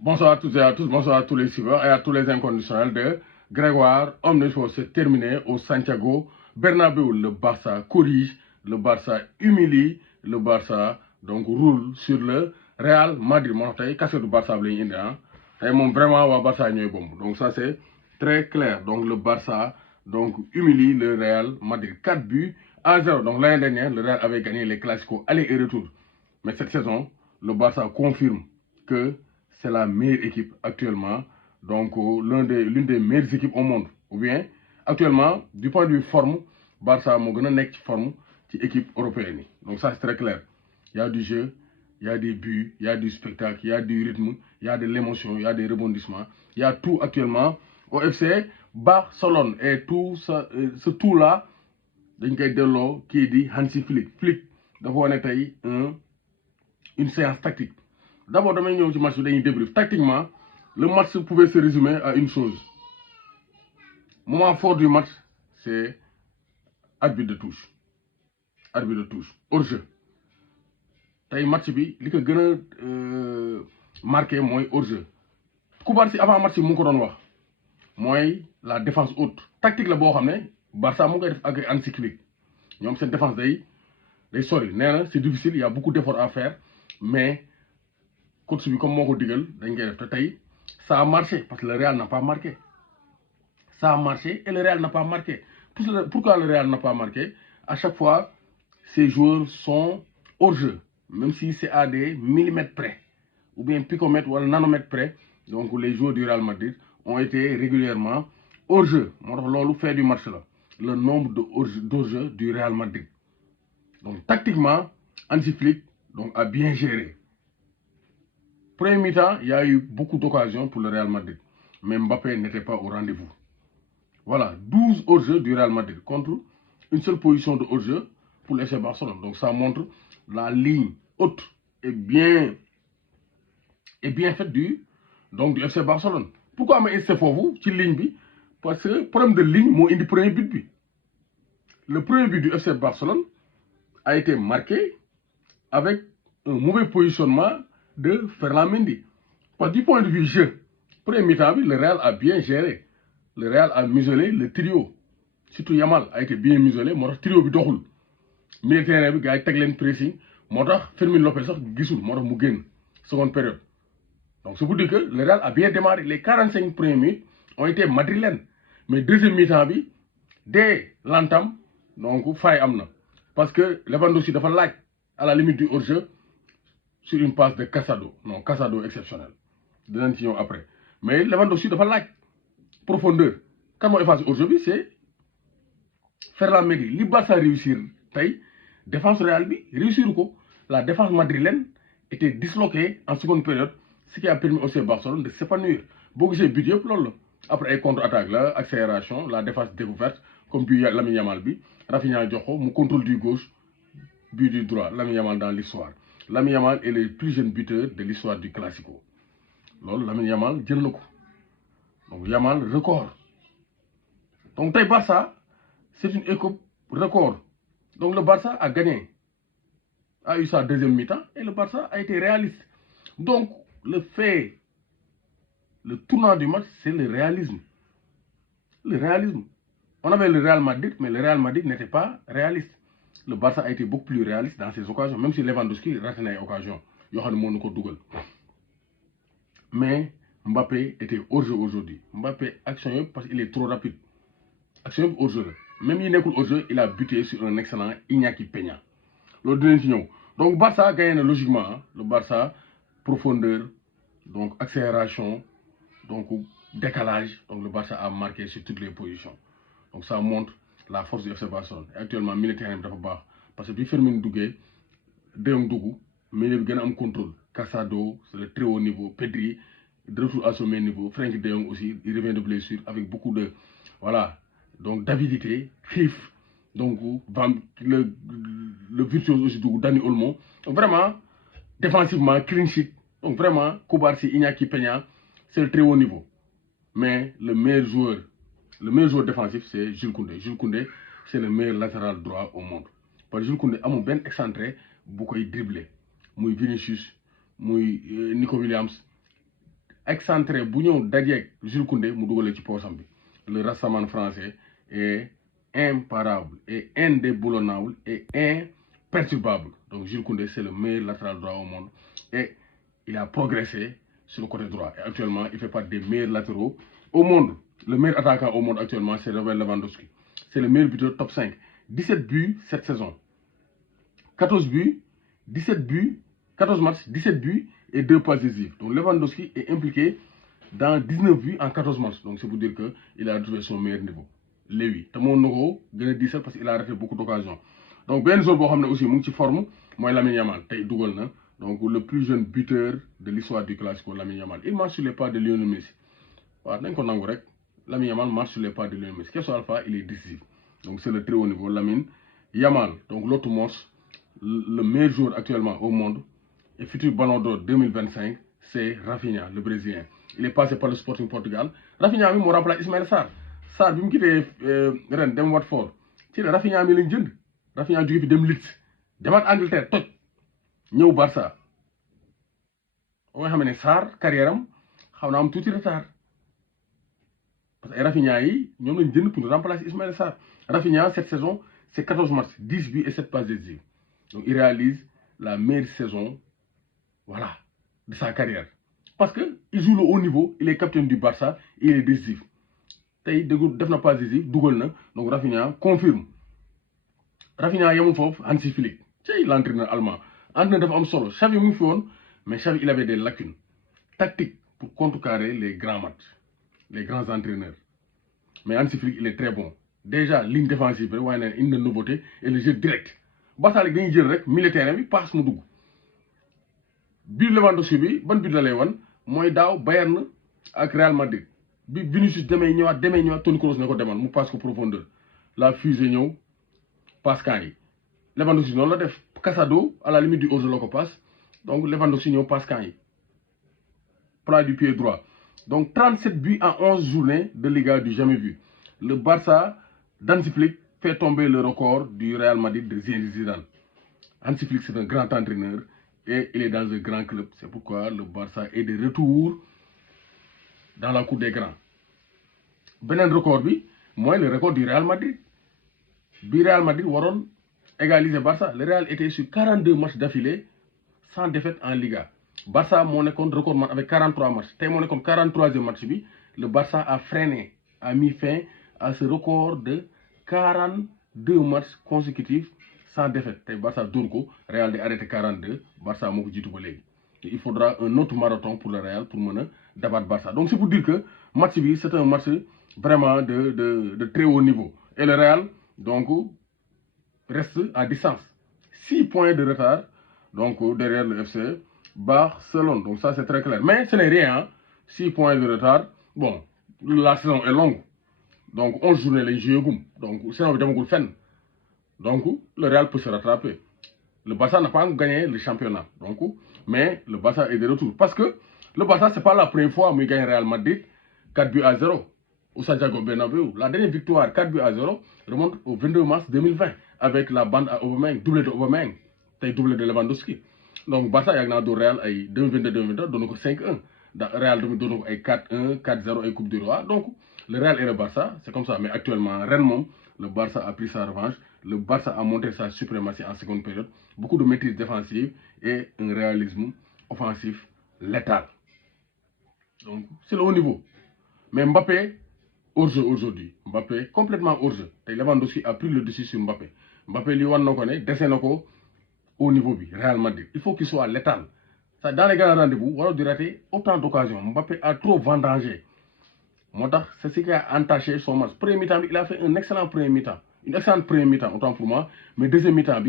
Bonsoir à toutes et à tous, bonsoir à tous les suiveurs et à tous les inconditionnels de Grégoire. Omnisport, c'est terminé au Santiago Bernabéu. Le Barça corrige, le Barça humilie, le Barça donc roule sur le Real Madrid. Moo tax tey casquette du Barça bi la ñu indi tey moom vraiment waa Barça ñooy bomb donc ça c'est très clair. Donc le Barça donc humilie le Real Madrid 4-0. Donc l'année dernière le Real avait gagné les classicos aller et retour, mais cette saison le Barça confirme que c'est la meilleure équipe actuellement, donc l'une des meilleures équipes au monde. Ou bien actuellement du point de vue forme Barça moo gën a nekk ci forme ci équipe européenne yi. Donc ça c'est très clair. Il y a du jeu, il y a des buts, il y a du spectacle, il y a du rythme, il y a de l'émotion, il y a des rebondissements, il y a tout actuellement au FC Barcelone. Et tout ça, ce tout là dañ koy delloo kii di Hansi Flick. Flick dafa wane tey une séance tactique. D'abord damay ñëw ci match bi dañuy débrief. Tactiquement le match pouvait se résumer à une chose. Moment fort du match c'est arbitre de touche hors-jeu. tey match bi li ko gën a marqué mooy hors-jeu. Kubarsi avant match bi mu ngi ko doon wax mooy la défense haute. Tactique la boo xam ne Barça mu ngi koy def ak Hansi Flick. ñoom seen défense day sori. Nee na c'est difficile, il y a beaucoup d'efforts à faire, mais coach bi comme moo ko digal dañ koy def te tey ça a marché parce que le Real n'a pas marqué. Ça a marché et le Real n'a pas marqué. Pourquoi le Real n'a pas marqué? À chaque fois ces joueurs sont hors jeu, même si c'est à des millimètres près ou bien picomètres ou nanomètres près. Donc les joueurs du Real Madrid ont été régulièrement hors jeu. Moo tax loolu fait du match là, le nombre de hors-jeu du Real Madrid. Donc tactiquement Hansi Flick donc a bien géré. Premier mi-temps, il y a eu beaucoup d'occasions pour le Real Madrid, mais Mbappé n'était pas au rendez-vous. Voilà, 12 hors-jeu du Real Madrid contre une seule position de hors-jeu pour le FC Barcelone. Donc ça montre la ligne haute et bien faite du FC Barcelone. Pourquoi ma insisté foofu ci ligne bi? Parce que problème de ligne moo indi premier but bi. Le premier but du FC Barcelone a été marqué avec un mauvais positionnement de Ferland Mendy. Parce que du point de vue jeu, premier mi-temps bi le Real a bien géré. Le Real a muselé le trio, surtout Yamal a été bien muselé. Moo tax trio bi doxul. Milieu terrain bi gars yi teg leen pressing, moo tax Fermin Lopez sax gisul, moo tax mu génn seconde période. Donc ça veut dire que le Real a bien démarré. Les 45 premières minutes ont été madrilènes, mais deuxième mi-temps bi dès l'entame donc faille am na parce que Lewandowski dafa laaj à la limite du hors-jeu sur une passe de Casado. Non, Casado exceptionnel, dinañ ci ñëw après. Mais Lewandowski dafa laaj profondeur. Kan moo effacé hors-jeu bi? C'est Ferland Mendy. Li Barça réussir tey défense Real bi réussir ko. La défense madrilène était disloquée en seconde période, ce qui a permis aussi à Barcelone de s'épanouir. Boo gisee but yëpp loolu la. Après ay contre-attaque la, accélération, la défense découverte comme but Lamine Yamal bi. Rafinha jox ko mu contrôle du gauche, but du droit. Lamine Yamal dans l'histoire. Lamine Yamal est le plus jeune buteur de l'histoire du Classico. loolu Lamine Yamal jël na ko. Donc Yamal record. Donc tey Barça c'est une équipe record. Donc le Barça a gagné, a eu sa deuxième mi-temps et le Barça a été réaliste. Donc le tournant du match c'est le réalisme. Le réalisme. On avait le Real Madrid, mais le Real Madrid n'était pas réaliste. Le Barça a été beaucoup plus réaliste dans ses occasions, même si Lewandowski raté na ay occasions yoo xam ne moo na ko dugal. Mais Mbappé était hors-jeu aujourd'hui. Mbappé action yëpp parce qu'il est trop rapide. Action yëpp hors-jeu la. Même yi nekkul hors-jeu, il a buté sur un excellent Iñaki Peña. Loolu dinañ ci ñëw. Donc Barça gagné na logiquement. Le Barça profondeur, donc accélération, donc décalage. Donc le Barça a marqué sur toutes les positions. Donc ça montre la force du FC Barcelone. Et actuellement milieu terrain bi dafa baax parce que bi Fermin duggee De Jong dugg milieu bi gën a am contrôle. Casado c'est le très haut niveau. Pedri de retour à son meilleur niveau. Frenkie De Jong aussi il revient de blessure avec beaucoup de donc d'avidité, xiif. Donc le virtuose aussi dugg Dani Olmo. Donc vraiment défensivement clean sheet. Donc vraiment Kubarsi, Iñaki Peña c'est le très haut niveau. Mais le meilleur joueur défensif c'est Jules Koundé. Jules Koundé c'est le meilleur latéral droit au monde. Parce que Jules Koundé amul benn excentré bu koy dribbler muy Vinicius muy Nico Williams excentré bu ñëw dajeeg Jules Koundé mu dugalee ci poosam bi. Le rastaman français est imparable, et indéboulonnable et imperturbable. Donc Jules Koundé, c'est le meilleur latéral droit au monde et il a progressé sur le côté droit. Et actuellement, il fait partie des meilleurs latéraux au monde. Le meilleur attaquant au monde actuellement, c'est Robert Lewandowski. C'est le meilleur buteur top 5. 17 buts cette saison. 14 buts, 17 buts, 14 matchs, 17 buts et 2 passes décisives. Donc Lewandowski est impliqué dans 19 buts en 14 matchs. Donc c'est pour dire qu'il a retrouvé son meilleur niveau. Léwi. Tout le monde a 17 parce qu'il a raté beaucoup d'occasions. Donc bien sûr, aussi mu forme, moi Lamine Yamal, donc le plus jeune buteur de l'histoire du Classico, Lamine Yamal. Il marche sur les pas de Lionel Messi. Lamine Yamal marche sur les pas de Lionel Messi. Quel soit alpha, il est décisif. Donc c'est le très haut niveau, Lamine Yamal. Donc l'autre monstre, le meilleur joueur actuellement au monde et futur ballon d'or 2025, c'est Rafinha, le Brésilien. Il est passé par le Sporting Portugal. Rafinha mi moo remplacé Ismaël Sarr. Sarr bi mu quitté ren dem Watford ci la Rafinha mi lañ jënd. Rafinha jóge fi dem Leeds demaat Angleterre toj ñëw Barça. ba nga xam ne Sarr carrière am xaw na am tuuti retard parce que ay Rafinha yi ñoom lañ jënd pour remplacer Ismaël Sarr. Rafinha cette saison c'est 14 matchs, 10 buts et 7 passes décisives. Donc il réalise la meilleure saison, voilà, de sa carrière. Parce qu'il joue le haut niveau, il est capitaine du Barça, il est décisif. Il n'a pas décisif, donc Rafinha confirme. Rafinha yamul fofu Hansi Flick, c'est l'entraîneur allemand. Entraîneur dafa am solo, Xavi mu fi won, mais Xavi il avait des lacunes tactiques pour contrecarrer les grands matchs, les grands entraîneurs. Mais Hansi Flick il est très bon. Déjà ligne défensive, une nouveauté et le jeu direct. Barça léegi dañuy jël rek militaire bi passe mu dugg. Bi Lewandowski bi ban but la lay wan mooy daaw Bayern ak Real Madrid bi Vinicius demee ñëwaat Toni Kroos ne ko demal mu passe ko profondeur la fusée ñëw passe camp yi Lewandowski noonu la def Casado à la limite du hors-jeu la ko passe donc Lewandowski ñëw passe camp yi plat du pied droit. Donc 37 buts en 11 journées de Liga du jamais vu. Le Barça d'Hansi Flick fait tomber le record du Real Madrid de Zinedine Zidane. Hansi Flick c'est un grand entraîneur et il est dans un grand club. C'est pourquoi le Barça est de retour dans la cour des grands. Benen record bi, moi le record du Real Madrid. Bi Real Madrid waron égaliser Barça. Le Real était sur 42 matchs d'affilée sans défaite en Liga. Barça mon compte record avec 43 matchs. Tay mon compte 43e match bi, le Barça a freiné, a mis fin à ce record de 42 matchs consécutifs sans défaite. Tay Barça Dourko, Real de arrêté 42, Barça moko jitu ba légui. Il faudra un autre marathon pour le Real pour mener d'abattre Barça. Donc c'est pour dire que match bi c'est un match vraiment de très haut niveau. Et le Real donc reste à distance. 6 points de retard donc derrière le FC Barcelone. Donc ça c'est très clair. Mais ce n'est rien, hein? 6 points de retard. Bon, la saison est longue. Donc 11 journées les jeux. Donc sinon on va donc le Real peut se rattraper. Le Barça n'a pas gagné le championnat. Donc, mais le Barça est de retour. Parce que le Barça, ce n'est pas la première fois qu'il gagne Real Madrid 4 buts à 0 au Santiago Bernabéu. La dernière victoire 4 buts à 0 remonte au 22 mars 2020 avec la bande à Aubameyang, doublé de Aubameyang, doublé de Lewandowski. Donc Barça il y a Real 2022-2023 donne 5-1. Real donne 4-1, 4-0 et Coupe du Roi. Donc le Real et le Barça, c'est comme ça. Mais actuellement, réellement, le Barça a pris sa revanche. Le Barça a montré sa suprématie en seconde période. Beaucoup de maîtrise défensive et un réalisme offensif létal. Donc, c'est le haut niveau. Mais Mbappé, hors-jeu aujourd'hui. Mbappé, complètement hors-jeu. Lewandowski a pris le dessus sur Mbappé. Mbappé, lui, on connaît, dessin au niveau du Real Madrid. Il faut qu'il soit létal. Ça, dans les grands rendez-vous, on a raté autant d'occasions. Mbappé a trop vendangé. C'est ce qui a entaché son match. Premier mi-temps, il a fait un excellent premier mi-temps. Une excellente première mi-temps, autant pour moi. Mais deuxième mi-temps,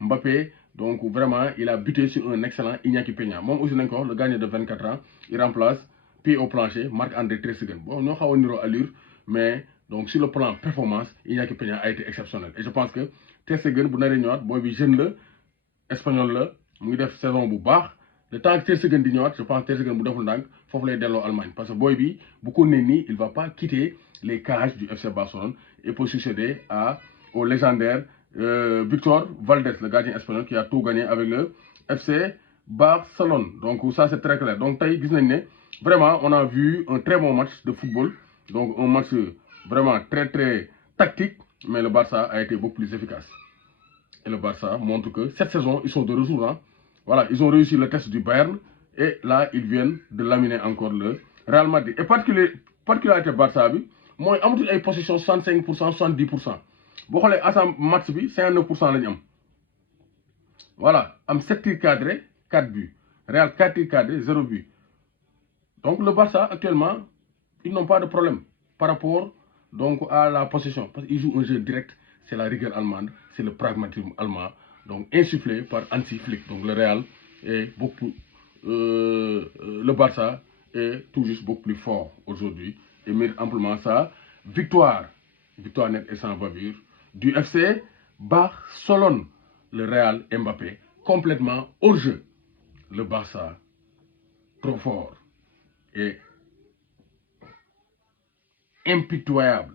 Mbappé, donc vraiment, il a buté sur un excellent Iñaki Peña. Moi aussi, encore, le gagnant de 24 ans, il remplace, pied au plancher, Marc-André Ter Stegen. Bon, nous avons une allure, mais donc sur le plan performance, Iñaki Peña a été exceptionnel. Et je pense que Ter Stegen, vous n'avez pas dit, jeune, espagnol, il a fait saison bu baax. Le temps que Ter Stegen di ñëwaat, je pense que Ter Stegen bu deful ndànk foofu lay delloo Allemagne parce que boy bi bu ko nee nii il va pas quitter les cages du FC Barcelone et pour succéder au légendaire Victor Valdés, le gardien espagnol qui a tout gagné avec le FC Barcelone. Donc ça c'est très clair. Donc tey gis nañ ne Vraiment, on a vu un très bon match de football. Donc, un match vraiment très, très tactique. Mais le Barça a été beaucoup plus efficace. Et le Barça montre que cette saison, ils sont de retour. Hein. Voilà, ils ont réussi le test du Bayern. Et là, ils viennent de laminer encore le Real Madrid. Et particularité Barça, moi, il y a une possession 65%, 70%. Si vous regardez le match, 59%. Voilà, am 7 tirs cadrés, 4 buts. Real 4 tirs cadrés, 0 but. Donc le Barça, actuellement, ils n'ont pas de problème par rapport donc, à la possession. Parce qu'ils jouent un jeu direct, c'est la rigueur allemande, c'est le pragmatisme allemand, donc insufflé par Hansi Flick. Donc le Real est beaucoup, le Barça est tout juste beaucoup plus fort aujourd'hui et mérite amplement ça. Victoire nette et sans bavure du FC Barcelone. Le Real Mbappé complètement hors jeu. Le Barça trop fort et impitoyable.